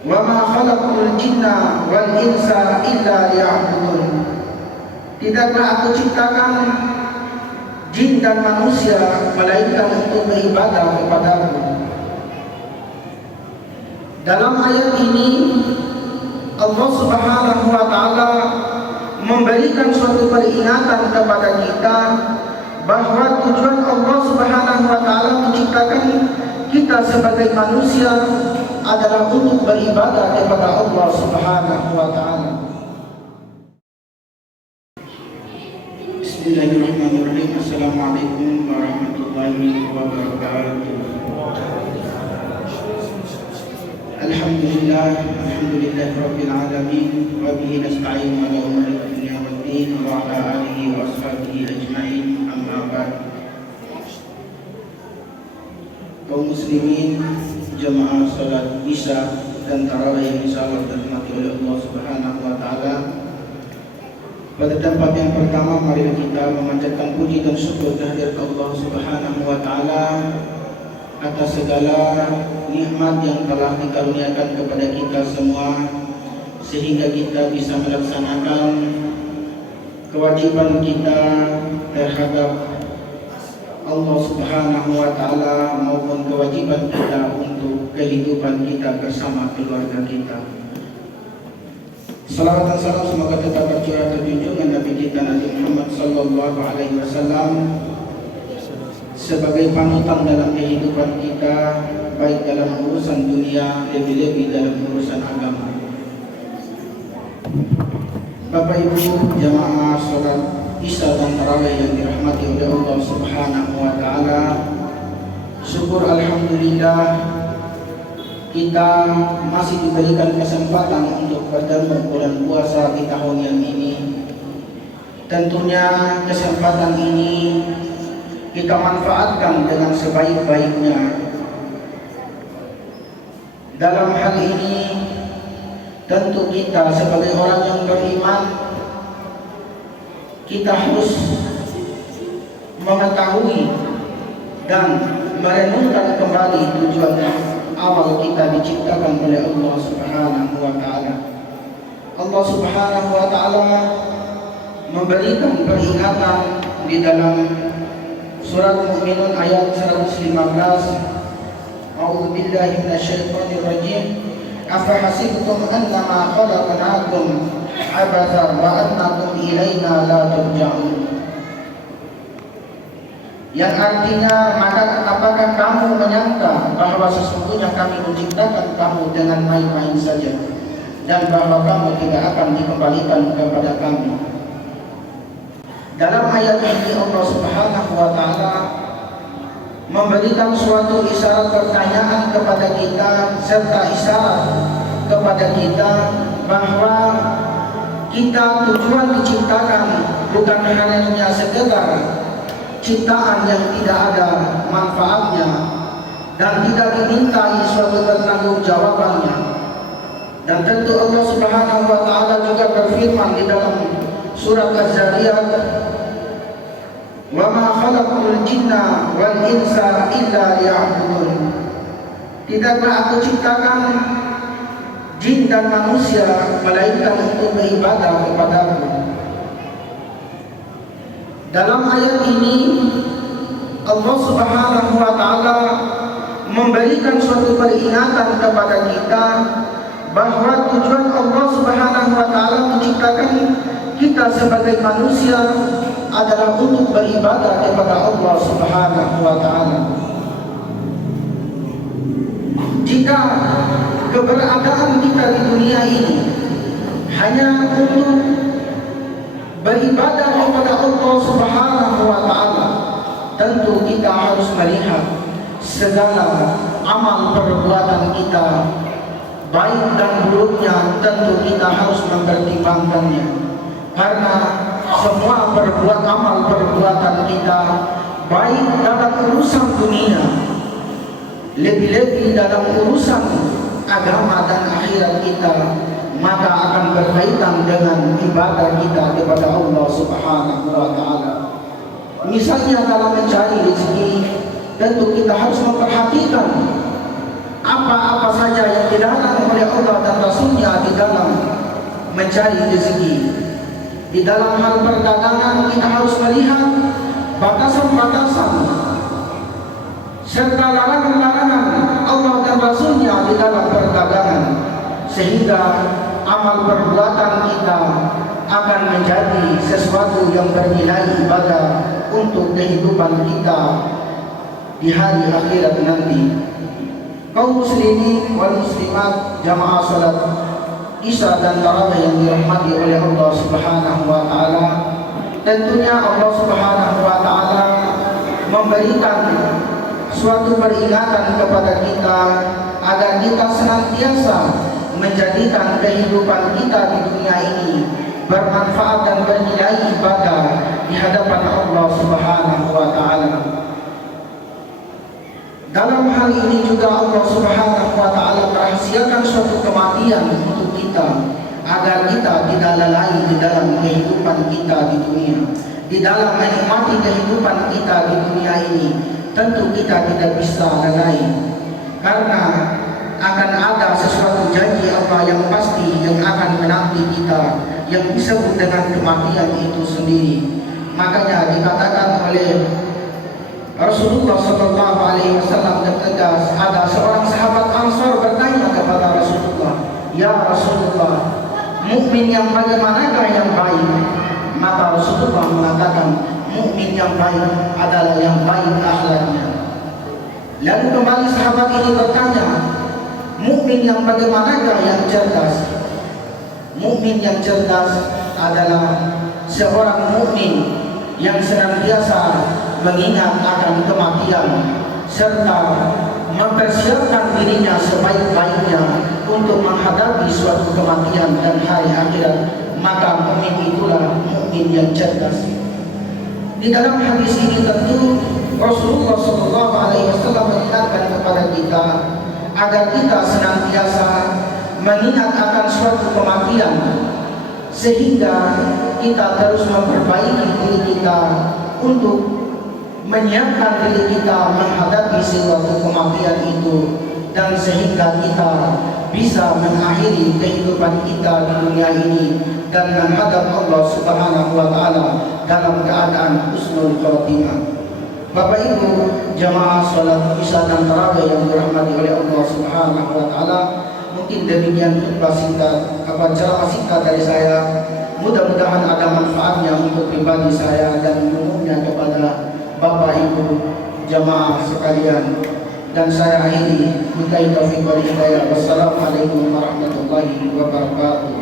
wa ma khalaqtul jinna wal insa illa liya'budun. Tidaklah aku ciptakan jin dan manusia melainkan untuk beribadah kepadaku. Dalam ayat ini Allah Subhanahu wa taala memberikan suatu peringatan kepada kita bahwa tujuan Allah Subhanahu wa taala menciptakan kita sebagai manusia adalah untuk beribadah kepada Allah Subhanahu wa taala. Bismillahirrahmanirrahim. Assalamualaikum warahmatullahi wabarakatuh. Alhamdulillahirabbil alamin wa bihi nasta'in ala umuri dunya waddin wa ala alihi wa ashabihi ajmain. Amma ba'd. Kaum muslimin, jemaah salat Isya dan tarawih yang insyaallah dirahmati oleh Allah Subhanahu wa taala. Pada tempat yang pertama, mari kita memanjatkan puji dan syukur kehadirat Allah Subhanahu wa taala atas segala nikmat yang telah dikaruniakan kepada kita semua, sehingga kita bisa melaksanakan kewajiban kita terhadap Allah Subhanahu wa taala maupun kewajiban kita untuk kehidupan kita bersama keluarga kita. Salawat dan salam semoga tetap tercurah terjunjungan Nabi kita Nabi Muhammad sallallahu alaihi wasallam sebagai panutan dalam kehidupan kita, baik dalam urusan dunia, lebih-lebih dalam urusan agama. Bapak Ibu jamaah salat Isya dan tarawih yang dirahmati oleh Allah Subhanahu wa taala, syukur alhamdulillah kita masih diberikan kesempatan untuk bertemu bulan puasa di tahun yang ini. Tentunya kesempatan ini kita manfaatkan dengan sebaik-baiknya. Dalam hal ini tentu kita sebagai orang yang beriman, kita harus mengetahui dan merenungkan kembali tujuan awal kita diciptakan oleh Allah Subhanahu wa taala. Allah Subhanahu wa taala memberikan peringatan di dalam surat Mu'minun ayat 115. A'udzu billahi minasyaitonir rajim. Afa hasibtum annama khalaqnakum abatha wa annakum ilaina la turja'un. Yang artinya, maka apakah kamu menyangka bahwa sesungguhnya kami menciptakan kamu dengan main-main saja, dan bahwa kamu tidak akan dikembalikan kepada kami. Dalam ayat ini Allah Subhanahu wa taala memberikan suatu isyarat pertanyaan kepada kita, serta isyarat kepada kita bahwa kita tujuan diciptakan bukan hanya sekedar ciptaan yang tidak ada manfaatnya dan tidak dimintai suatu pertanggungjawabannya. Dan tentu Allah Subhanahu wa taala juga berfirman di dalam surat Az-Zariyat, wa ma khalaqtul jinna wal insa illa liya'budun. Tidaklah aku ciptakan jin dan manusia melainkan untuk beribadah kepadaku. Dalam ayat ini Allah Subhanahu wa taala memberikan suatu peringatan kepada kita bahwa tujuan Allah Subhanahu wa taala menciptakan kita sebagai manusia adalah untuk beribadah kepada Allah Subhanahu wa taala. Jika keberadaan kita di dunia ini hanya untuk beribadah kepada Allah Subhanahu wa taala, tentu kita harus melihat segala amal perbuatan kita, baik dan buruknya, tentu kita harus mempertimbangkannya. Karena semua amal perbuatan kita, baik dalam urusan dunia, lebih-lebih dalam urusan agama dan akhirat kita, maka akan berkaitan dengan ibadah kita kepada Allah Subhanahu wa taala. Misalnya dalam mencari rezeki, tentu kita harus memperhatikan apa-apa saja yang dilarang oleh Allah mencari rezeki. Di dalam hal perdagangan kita harus melihat batasan-batasan serta larangan-larangan Allah dan Rasulnya di dalam perdagangan, sehingga amal perbuatan kita akan menjadi sesuatu yang bernilai ibadah untuk kehidupan kita di hari akhirat nanti. Kaum muslimin wal muslimat jamaah salat Isya dan Tarawih yang dirahmati oleh Allah Subhanahu wa taala, tentunya Allah Subhanahu wa taala memberikan suatu peringatan kepada kita agar kita senantiasa menjadikan kehidupan kita di dunia ini bermanfaat dan bernilai ibadah di hadapan Allah Subhanahu wa taala. Dalam hal ini juga Allah Subhanahu wa taala merahasiakan suatu kematian untuk kita agar kita tidak lalai di dalam kehidupan kita di dunia. Di dalam menikmati kehidupan kita di dunia ini, tentu kita tidak bisa lalai, karena akan ada sesuatu janji Allah yang pasti yang akan menanti kita, yang disebut dengan kematian itu sendiri. Makanya dikatakan oleh Rasulullah Sallallahu Alaihi Wasallam dan tegas, ada seorang sahabat Ansor bertanya kepada Rasulullah, "Ya Rasulullah, mukmin yang bagaimanakah yang baik?" Maka Rasulullah mengatakan, mukmin yang baik adalah yang baik akhlaknya. Lalu kembali sahabat ini bertanya, mukmin yang bagaimanakah yang cerdas? Mukmin yang cerdas adalah seorang mukmin yang senantiasa mengingat akan kematian serta mempersiapkan dirinya sebaik-baiknya untuk menghadapi suatu kematian dan hari akhirat. Maka mukmin itulah mukmin yang cerdas. Di dalam hadis ini tentu Rasulullah SAW mengingatkan kepada kita agar kita senantiasa mengingat akan suatu kematian, sehingga kita terus memperbaiki diri kita untuk menyiapkan diri kita menghadapi suatu kematian itu, dan sehingga kita bisa mengakhiri kehidupan kita di dunia ini dan menghadap Allah Subhanahu wa taala dalam keadaan husnul khotimah. Bapak Ibu jamaah salat Isya dan Tarawih yang dirahmati oleh Allah Subhanahu wa taala, mungkin demikian khutbah singkat, ceramah singkat dari saya. Mudah-mudahan ada manfaatnya untuk pribadi saya dan umumnya kepada Bapak Ibu jamaah sekalian. Dan saya akhiri, billahi taufiq wal hidayah. Wassalamualaikum warahmatullahi wabarakatuh.